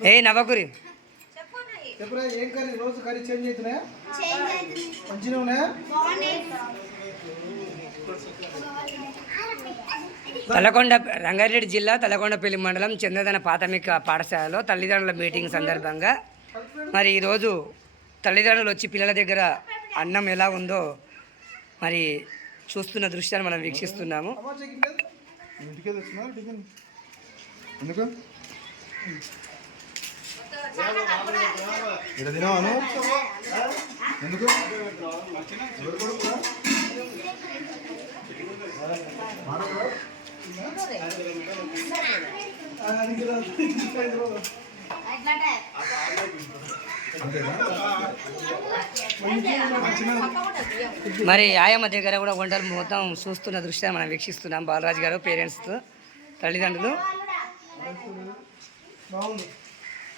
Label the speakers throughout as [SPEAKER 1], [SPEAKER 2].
[SPEAKER 1] ఏ నవ్వకురి.
[SPEAKER 2] చెప్పురా ఏం కర్రీ? రోజు కర్రీ చేంజ్ అవుతున్నాయా? మంచిగా ఉన్నాయా?
[SPEAKER 1] తలకొండ రంగారెడ్డి జిల్లా తలకొండపల్లి మండలం చంద్రదన ప్రాథమిక పాఠశాలలో తల్లిదండ్రుల మీటింగ్ సందర్భంగా మరి ఈరోజు తల్లిదండ్రులు వచ్చి పిల్లల దగ్గర అన్నం ఎలా ఉందో మరి చూస్తున్న దృశ్యాన్ని మనం వీక్షిస్తున్నాము.
[SPEAKER 2] ఎందుకు? ఇక్కడ తినవాను ఎందుకు?
[SPEAKER 1] మరి ఆయమ్మ దగ్గర కూడా వంటలు మొత్తం చూస్తున్న దృశ్యాన్ని మనం వీక్షిస్తున్నాం. బాలరాజు గారు పేరెంట్స్తో తల్లిదండ్రులు.
[SPEAKER 2] బాగుంది.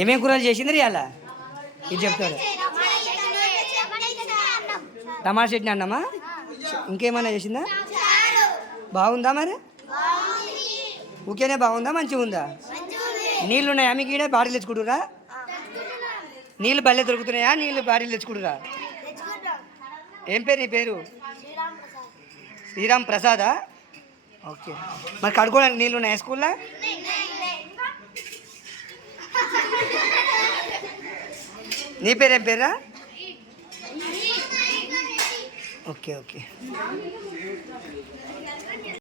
[SPEAKER 1] ఏమేం కూరలు చేసింది అలా ఇది చెప్తాడు. టమాటా చట్నీ అన్నమా? ఇంకేమైనా చేసిందా? బాగుందా మరి? ఊకేనే బాగుందా? మంచిగా ఉందా? నీళ్ళు ఉన్నాయా? మీకు ఈడ బాటిల్ తెచ్చుకుంటురా నీళ్ళు బల్లె దొరుకుతున్నాయా? నీళ్ళు బాటిల్ తెచ్చుకుంటురా ఏం పేరు నీ పేరు? శ్రీరామ్ ప్రసాదా? ఓకే. మరి కడుక్కోవడానికి నీళ్ళు ఉన్నాయా స్కూల్లో? నీ పేరేం పేరా ఓకే ఓకే.